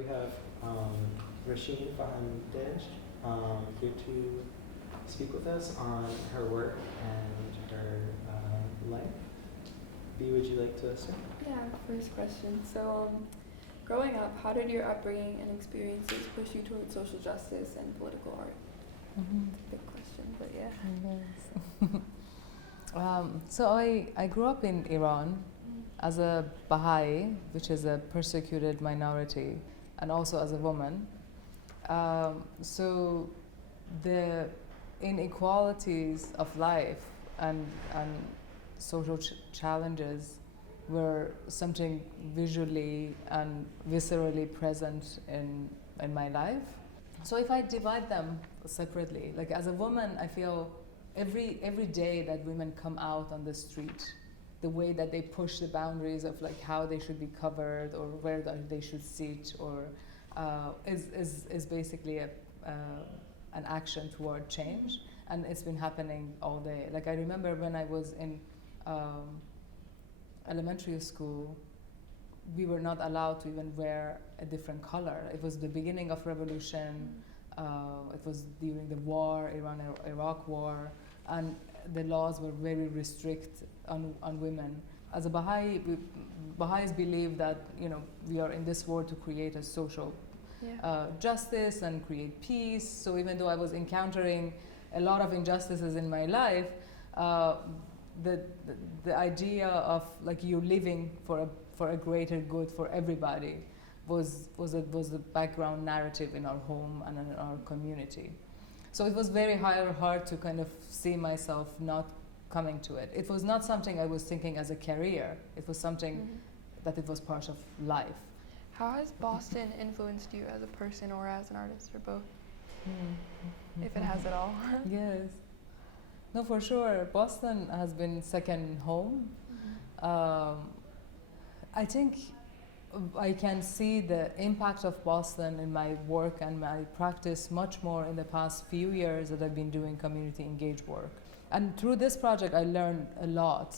we have Rashin Fahandej here to speak with us on her work and her life. B, would you like to start? Yeah, first question. So, growing up, how did your upbringing and experiences push you towards social justice and political art? It's a big question, but yeah. Yes. So I grew up in Iran as a Baha'i, which is a persecuted minority, and also as a woman. So the inequalities of life and social challenges were something visually and viscerally present in my life. So if I divide them separately, like as a woman, I feel every day that women come out on the street, the way that they push the boundaries of like how they should be covered or where they should sit, or is basically an action toward change, and it's been happening all day. Like I remember when I was in elementary school, we were not allowed to even wear a different color. It was the beginning of revolution. It was during the war, Iraq war, and the laws were very restrict on women. As a Baha'i, Baha'is believe that we are in this world to create a social justice and create peace. So even though I was encountering a lot of injustices in my life, the idea of like you living for a greater good for everybody was a background narrative in our home and in our community. So it was very hard to kind of see myself not coming to it. It was not something I was thinking as a career. It was something that it was part of life. How has Boston influenced you as a person or as an artist, or both? If it has at all. Yes. No, for sure. Boston has been second home. I think I can see the impact of Boston in my work and my practice much more in the past few years that I've been doing community engaged work. And through this project, I learned a lot.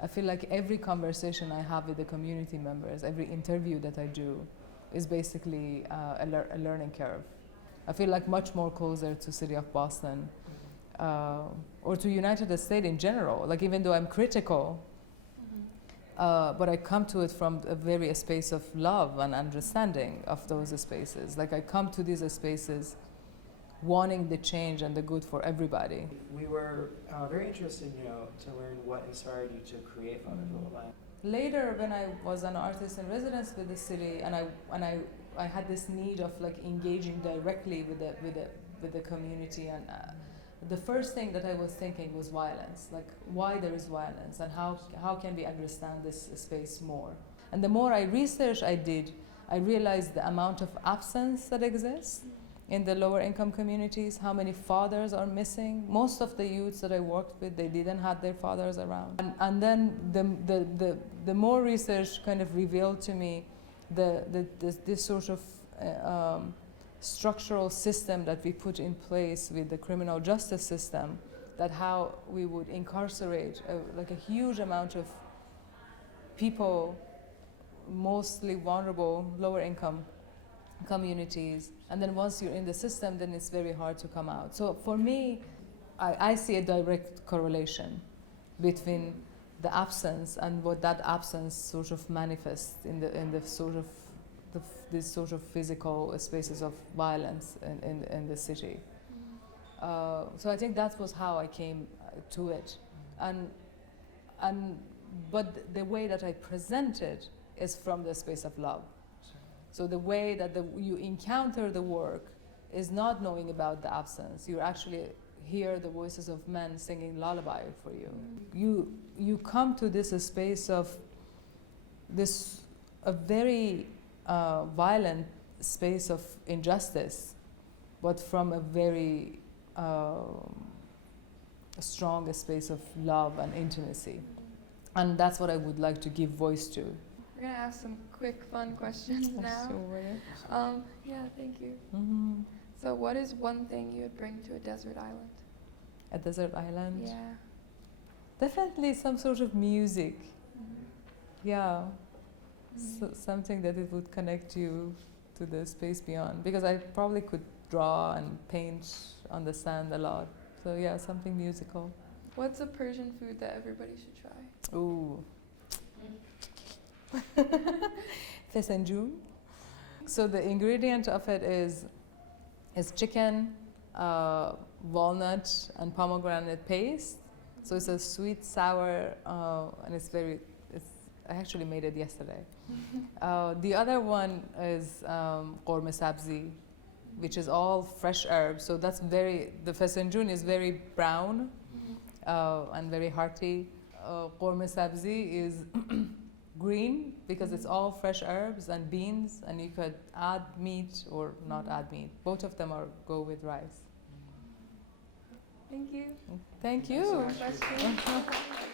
I feel like every conversation I have with the community members, every interview that I do, is basically a learning curve. I feel like much more closer to city of Boston or to United States in general. Like even though I'm critical, but I come to it from a space of love and understanding of those spaces. Like I come to these spaces wanting the change and the good for everybody. We were very interested, to learn what inspired you to create Father's Life. Later, when I was an artist in residence with the city, and I had this need of like engaging directly with the community, and the first thing that I was thinking was violence, like why there is violence and how can we understand this space more. And the more I researched I did, I realized the amount of absence that exists in the lower income communities, how many fathers are missing. Most of the youths that I worked with, they didn't have their fathers around. And then the more research kind of revealed to me this sort of structural system that we put in place with the criminal justice system, that how we would incarcerate like a huge amount of people, mostly vulnerable, lower income communities, and then once you're in the system, then it's very hard to come out. So for me, I see a direct correlation between the absence and what that absence sort of manifests in the sort of these sort of physical spaces of violence in the city. So I think that was how I came to it, but the way that I present it is from the space of love. So the way that you encounter the work is not knowing about the absence. You actually hear the voices of men singing lullaby for you. You come to this space of a very violent space of injustice, but from a very strong space of love and intimacy. And that's what I would like to give voice to. We're going to ask some quick, fun questions now. Sure. Yeah, thank you. Mm-hmm. So what is one thing you would bring to a desert island? A desert island? Yeah. Definitely some sort of music. Yeah. Mm-hmm. Something that it would connect you to the space beyond, because I probably could draw and paint on the sand a lot. So yeah, something musical. What's a Persian food that everybody should try? Ooh. Fasanjun. So the ingredient of it is chicken, walnut, and pomegranate paste. So it's a sweet, sour, and I actually made it yesterday. The other one is qorme sabzi, which is all fresh herbs. So the fasanjun is very brown and very hearty. Qorme sabzi is green because it's all fresh herbs and beans, and you could add meat or not add meat. Both of them go with rice. Thank you. Thank Thank you so you. much. Questions?